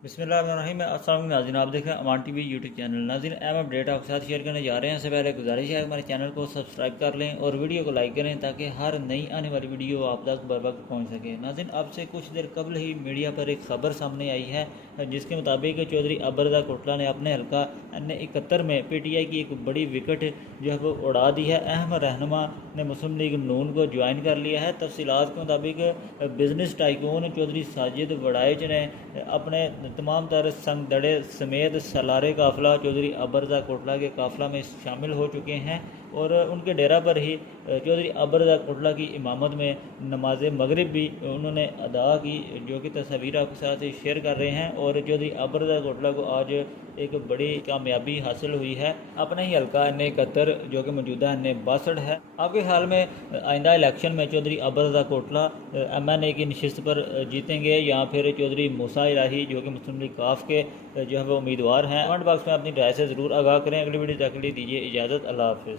बिस्मिल्लाहिर्रहमानिर्रहीम। अस्सलाम वालेकुम नाज़रीन, आप देख रहे हैं अमान टीवी यूट्यूब चैनल। नाज़रीन, अहम अपडेट आपके साथ शेयर करने जा रहे हैं। इससे पहले गुजारिश है हमारे चैनल को सब्सक्राइब कर लें और वीडियो को लाइक करें ताकि हर नई आने वाली वीडियो आप तक बर वक्त पहुँच सके। नाज़रीन, अब से कुछ देर कबल ही मीडिया पर एक खबर सामने आई है जिसके मुताबिक चौधरी अबर रज़ा कोटला ने अपने हल्का N71 में PTI की एक बड़ी विकेट जो है वो उड़ा दी है। अहम रहनुमा ने मुस्लिम लीग नून को ज्वाइन कर लिया है। तफसीलात के मुताबिक बिजनेस टाइकून चौधरी साजिद वड़ाइच ने अपने तमाम तर संग दड़े समेत सलारे काफ़िला चौधरी अबर रज़ा कोटला के काफ़िला में शामिल हो चुके हैं और उनके डेरा पर ही चौधरी अबर रज़ा कोटला की इमामत में नमाज मगरिब भी उन्होंने अदा की, जो कि तस्वीर आपके साथ शेयर कर रहे हैं। और चौधरी अबर रज़ा कोटला को आज एक बड़ी कामयाबी हासिल हुई है अपने ही हल्का N71 जो कि मौजूदा N62 है। आपके ख्याल में आइंदा इलेक्शन में चौधरी अबर रज़ा कोटला MNA की नशिस्त पर जीतेंगे या फिर चौधरी मूसा इलाही जो कि मुस्लिम लीग काफ के जो है वो उम्मीदवार हैं? कमेंट बॉक्स में अपनी राय से ज़रूर आगाह करें। अगली वीडियो तक के लिए दीजिए इजाज़त। अल्लाह हाफ़िज़।